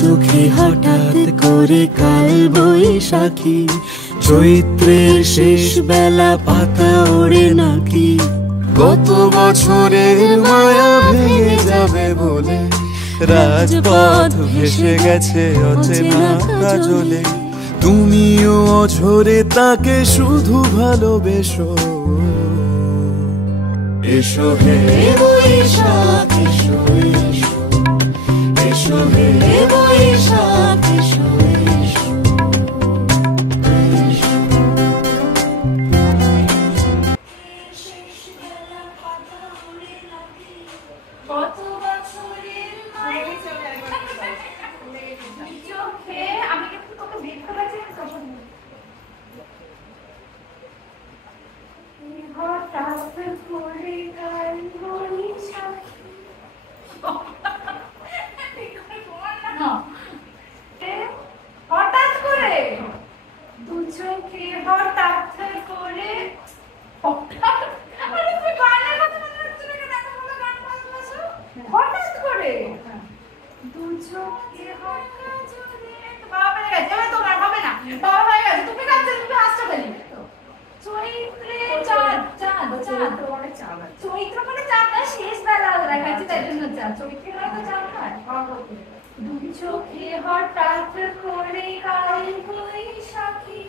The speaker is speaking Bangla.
চোখে হঠাৎ করে কাল বৈশাখী, চৈত্রের শেষ বেলা পাতা ওড়ে নাকি, গত বছরের মায়া ভেঙে যাবে বলে রাজপথ ভেসে গেছে অচেনা কাজলে। তুমিও অঝরে তাকে শুধু ভালোবেসো। এসো হে বৈশাখ এসো এসো, এসো হে বৈশাখ এসো এসো, এসো। কত বছরের মায়া চোখে আমি কিন্তু তোকে দেখতে পাচ্ছি তখন হঠাৎ করে কাল বৈশাখী হঠাৎ করে দু চোখে হঠাৎ করে হঠাৎ করে দু চোখে হঠাৎ বাবা হয়ে গেছে, তোমার হবে না, বাবা হয়ে গেছে, তুমি কাঁদছো, তুমি হাসছো খালি। চৈত্রে চাঁদ চাঁদ চাঁদ চৈত্র মানে চাঁদ না, শেষ বেলা দেখাচ্ছে তাই জন্য চাঁদ, চৈত্রে মানে তো চাঁদ হয়। দু চোখে হঠাৎ করে কাল বৈশাখী।